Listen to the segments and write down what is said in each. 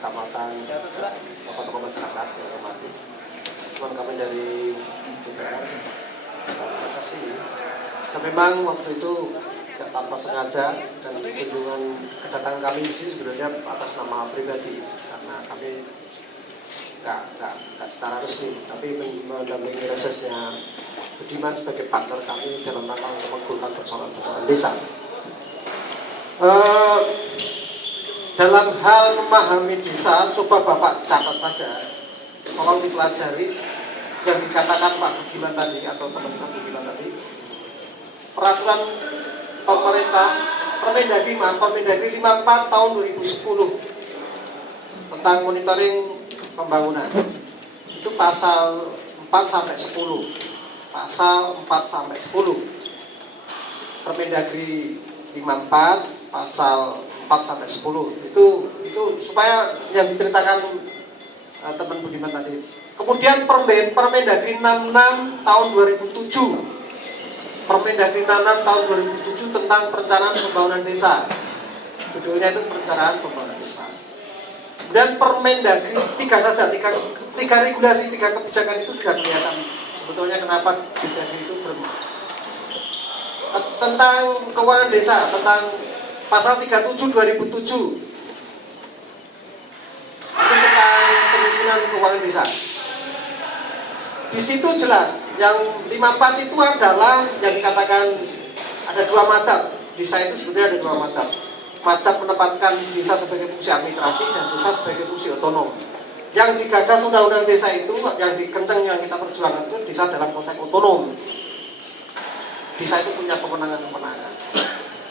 kecamatan, tokoh-tokoh masyarakat yang hormati, teman kami dari DPR, masa sih, saya memang waktu itu tidak tanpa sengaja dan kunjungan kedatangan kami di sini sebenarnya atas nama pribadi karena kami nggak secara resmi, tapi mendampingi resesnya Budiman sebagai partner kami dalam rangka untuk menggolkan persoalan-persoalan desa. Dalam hal memahami desa, coba Bapak catat saja, tolong dipelajari yang dikatakan Pak Budiman tadi atau teman-teman Budiman tadi. Peraturan pemerintah Permendagri 54 tahun 2010 tentang monitoring pembangunan. Itu pasal 4 sampai 10. Pasal 4 sampai 10. Permendagri 54 pasal 4 sampai 10 itu supaya yang diceritakan teman Budiman tadi. Kemudian Permendagri 66 tahun 2007. Permendagri 66 tahun 2007 tentang perencanaan pembangunan desa. Judulnya itu perencanaan pembangunan desa. Dan Permendagri 3 saja, tiga regulasi, 3 kebijakan itu sudah kelihatan sebetulnya kenapa Permendagri itu tentang keuangan desa, tentang pasal 37 2007 itu tentang penyusunan keuangan desa. Di situ jelas yang 54 itu adalah yang dikatakan ada 2 madhab. Desa itu sebetulnya ada 2 madhab. Madhab menempatkan desa sebagai fungsi administrasi dan desa sebagai fungsi otonom. Yang digagas undang-undang desa itu, yang dikenceng yang kita perjuangkan itu desa dalam konteks otonom. Desa itu punya kewenangan-kewenangan.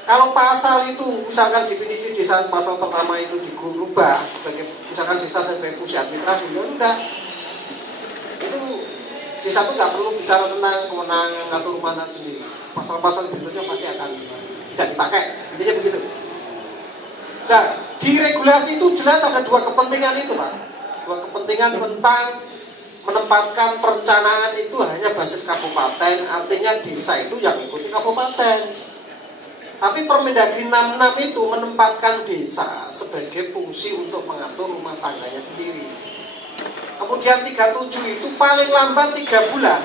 Kalau pasal itu misalkan definisi desa pasal pertama itu dirubah sebagai misalkan desa sebagai fungsi administrasi, ya udah. Itu desa itu nggak perlu bicara tentang kewenangan atau rumah tangga sendiri. Pasal-pasal berikutnya pasti akan tidak dipakai. Intinya begitu. Nah, di regulasi itu jelas ada 2 kepentingan itu, Pak. 2 kepentingan tentang menempatkan perencanaan itu hanya basis kabupaten, artinya desa itu yang ikuti kabupaten. Tapi Permendagri 66 itu menempatkan desa sebagai fungsi untuk mengatur rumah tangganya sendiri. Kemudian 37 itu paling lambat 3 bulan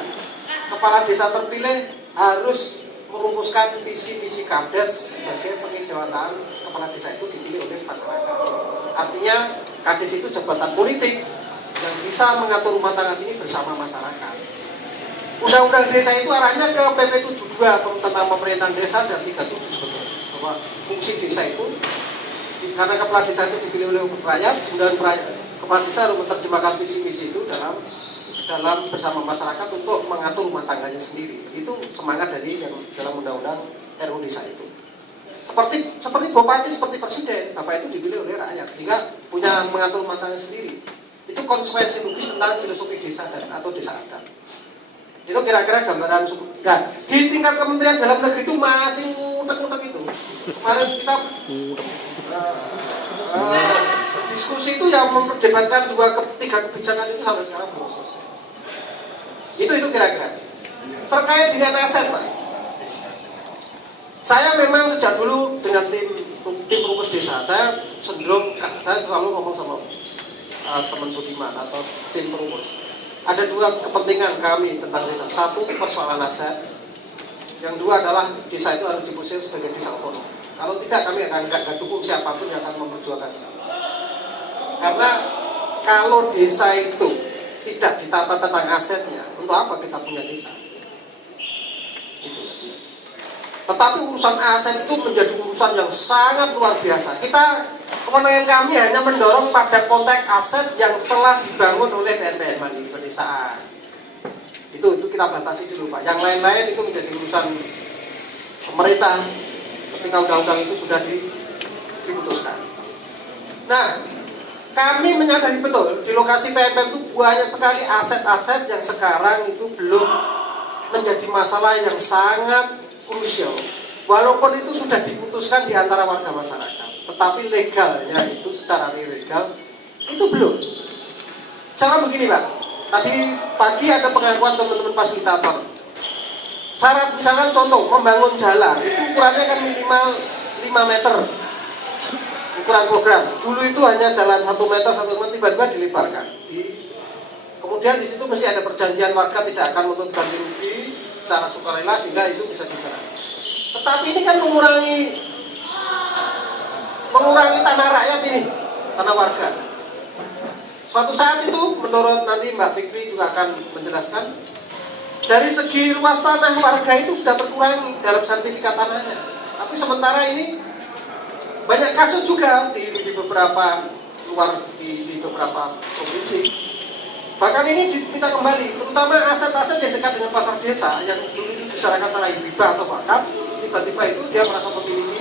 kepala desa terpilih harus merumuskan visi-misi Kades sebagai pengejawatan kepala desa itu dipilih oleh masyarakat. Artinya Kades itu jabatan politik yang bisa mengatur rumah tangga sini bersama masyarakat. Undang-undang desa itu arahnya ke PP 72 tentang pemerintahan desa dan 37 sebetulnya bahwa fungsi desa itu karena kepala desa itu dipilih oleh rakyat, kemudian kepala desa harus menerjemahkan visi-misi itu dalam bersama masyarakat untuk mengatur rumah tangganya sendiri. Itu semangat dari yang dalam undang-undang RUU desa itu. Seperti bupati, seperti presiden, bapak itu dipilih oleh rakyat sehingga punya mengatur rumah tangga sendiri. Itu konsekuensi logis tentang filosofi desa atau desa adat. Itu kira-kira gambaran. Nah, di tingkat Kementerian Dalam Negeri itu masih ngutek-ngutek itu. Kemarin kita diskusi itu yang memperdebatkan 3 kebijakan itu sampai sekarang belum selesai. Itu kira-kira. Terkait dengan aset, Pak. Saya memang sejak dulu dengan tim rumus desa, saya selalu ngomong sama teman Budiman atau tim perumus. Ada 2 kepentingan kami tentang desa. 1 persoalan aset. Yang 2 adalah desa itu harus diposisikan sebagai desa otonom. Kalau tidak kami akan nggak dukung siapapun yang akan memperjuangkan itu. Karena kalau desa itu tidak ditata tentang asetnya, untuk apa kita punya desa? Itu. Tetapi urusan aset itu menjadi urusan yang sangat luar biasa. Kewenangan kami hanya mendorong pada konteks aset yang setelah dibangun oleh BNPN Mandiri Pedesaan. Itu kita batasi dulu, Pak. Yang lain-lain itu menjadi urusan pemerintah ketika undang-undang itu sudah diputuskan. Nah, kami menyadari betul di lokasi PMPM itu banyak sekali aset-aset yang sekarang itu belum menjadi masalah yang sangat krusial. Walaupun itu sudah diputuskan di antara warga masyarakat, tetapi legalnya itu secara ilegal itu belum. Cara begini, Pak. Tadi pagi ada pengakuan teman-teman fasilitator. Syarat misalkan contoh membangun jalan itu ukurannya kan minimal 5 meter. ukuran program. Dulu itu hanya jalan 1 meter, tiba-tiba dilebarkan. Kemudian di situ mesti ada perjanjian warga tidak akan menuntut ganti rugi secara sukarela sehingga itu bisa dijalankan. Tetapi ini kan mengurangi tanah rakyat ini, tanah warga. Suatu saat itu menurut nanti Mbak Fikri juga akan menjelaskan, dari segi luas tanah warga itu sudah terkurangi dalam sertifikat tanahnya. Tapi sementara ini banyak kasus juga di beberapa luar di beberapa provinsi. Bahkan ini diminta kembali, terutama aset-aset yang dekat dengan pasar desa yang dulu itu diserahkan secara hibah atau wakaf, tiba-tiba itu dia merasa memiliki,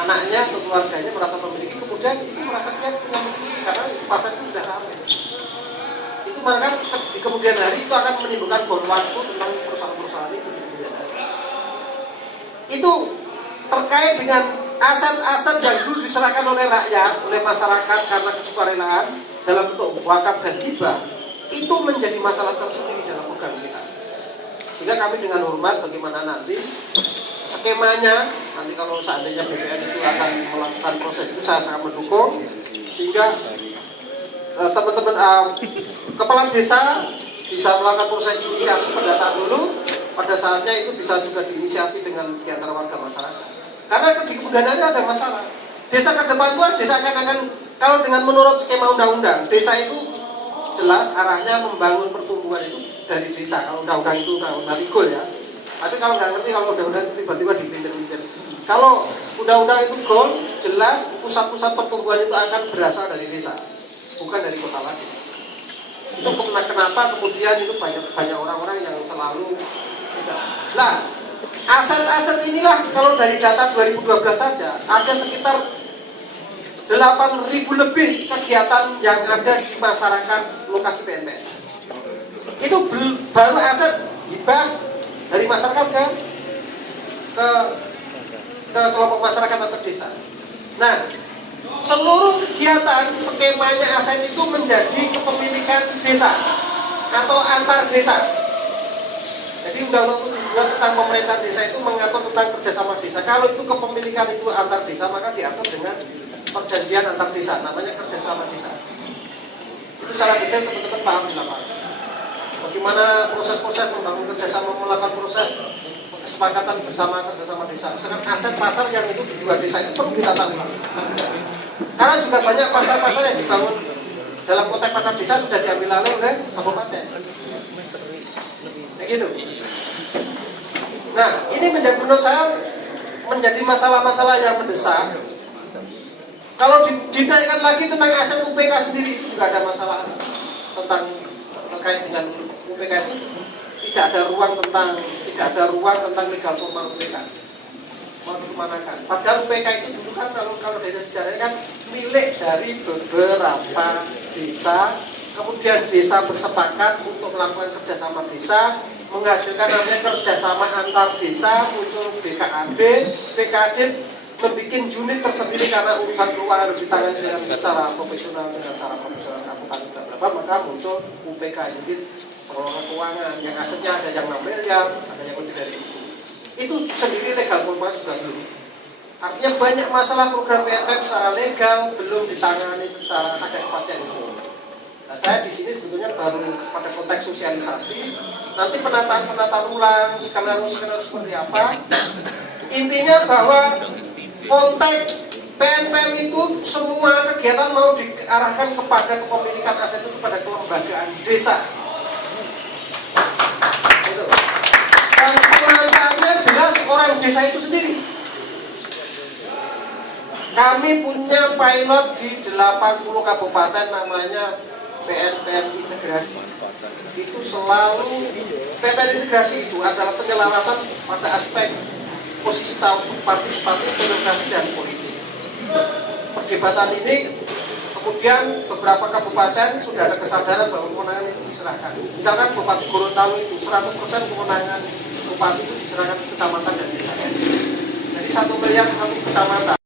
anaknya atau keluarganya merasa memiliki, kemudian itu merasa dia punya memiliki karena pasar itu sudah ramai. Itu maka di kemudian hari itu akan menimbulkan bom waktu tentang perusahaan-perusahaan itu di kemudian hari. Itu terkait dengan aset-aset yang dulu diserahkan oleh rakyat, oleh masyarakat karena kesukarelaan dalam bentuk wakaf dan hibah, itu menjadi masalah tersendiri dalam program kita. Sehingga kami dengan hormat bagaimana nanti skemanya, nanti kalau seandainya BPN itu akan melakukan proses itu, saya sangat mendukung, sehingga teman-teman kepala desa bisa melakukan proses inisiasi pendataan dulu, pada saatnya itu bisa juga diinisiasi dengan diantara warga masyarakat. Karena di kemudian hari ada masalah. Desa ke depan itu desa akan kalau dengan menurut skema undang-undang, desa itu jelas arahnya membangun pertumbuhan itu dari desa. Kalau undang-undang itu undang-undang goal ya. Tapi kalau nggak ngerti, kalau undang-undang itu tiba-tiba dipinter-pinter. Kalau undang-undang itu goal, jelas pusat-pusat pertumbuhan itu akan berasal dari desa, bukan dari kota lagi. Itu kenapa kemudian itu banyak orang-orang yang selalu tidak. Nah, aset-aset inilah kalau dari data 2012 saja ada sekitar 8.000 lebih kegiatan yang ada di masyarakat lokasi PNPN. Itu baru aset hibah dari masyarakat ke kelompok masyarakat atau desa. Nah, seluruh kegiatan skemanya aset itu menjadi kepemilikan desa atau antar desa. Jadi Undang-Undang 72 tentang pemerintahan desa itu mengatur tentang kerjasama desa. Kalau itu kepemilikan itu antar desa, maka diatur dengan perjanjian antar desa, namanya kerjasama desa. Itu secara detail teman-teman paham di lapangan. Bagaimana proses-proses membangun kerjasama, melakukan proses kesepakatan bersama kerjasama desa. Misalkan aset pasar yang itu di dua desa itu perlu ditata ulang. Karena juga banyak pasar-pasar yang dibangun dalam konteks pasar desa sudah diambil alih oleh kabupaten. Kayak gitu. Nah, ini menurut saya menjadi masalah-masalah yang mendesak. Kalau dinaikkan lagi tentang aset UPK sendiri, itu juga ada masalah tentang terkait dengan UPK itu tidak ada ruang tentang legal formal UPK. Mau dikemanakan? Padahal UPK itu dulu kan kalau dari sejarahnya kan milik dari beberapa desa, kemudian desa bersepakat untuk melakukan kerjasama desa, menghasilkan namanya kerjasama antar desa, muncul BKAD, PKAD membuat unit tersendiri karena urusan keuangan harus ditangani dengan secara profesional, dengan cara profesional akuntan berapa, maka muncul UPK, unit pengelola keuangan yang asetnya ada yang 6 miliar, ada yang lebih dari itu. Itu sendiri legal formal juga belum. Artinya banyak masalah program PMPM secara legal belum ditangani secara ada kepastian hukum. Nah, saya di sini sebetulnya baru pada konteks sosialisasi. Nanti penataan ulang, skenario seperti apa. Intinya bahwa konteks PNPM itu semua kegiatan mau diarahkan kepada kepemilikan aset itu kepada kelembagaan desa. Gitu. Dan pemanfaatnya jelas orang desa itu sendiri. Kami punya pilot di 80 kabupaten namanya PNPM integrasi. Itu selalu PNPM integrasi itu adalah penyelarasan pada aspek posisi partisipatif, demokrasi dan politik. Perdebatan ini kemudian beberapa kabupaten sudah ada kesadaran bahwa kewenangan itu diserahkan. Misalkan Bupati Gorontalo itu 100% kewenangan bupati itu diserahkan ke kecamatan dan desa. Jadi 1 miliar satu kecamatan.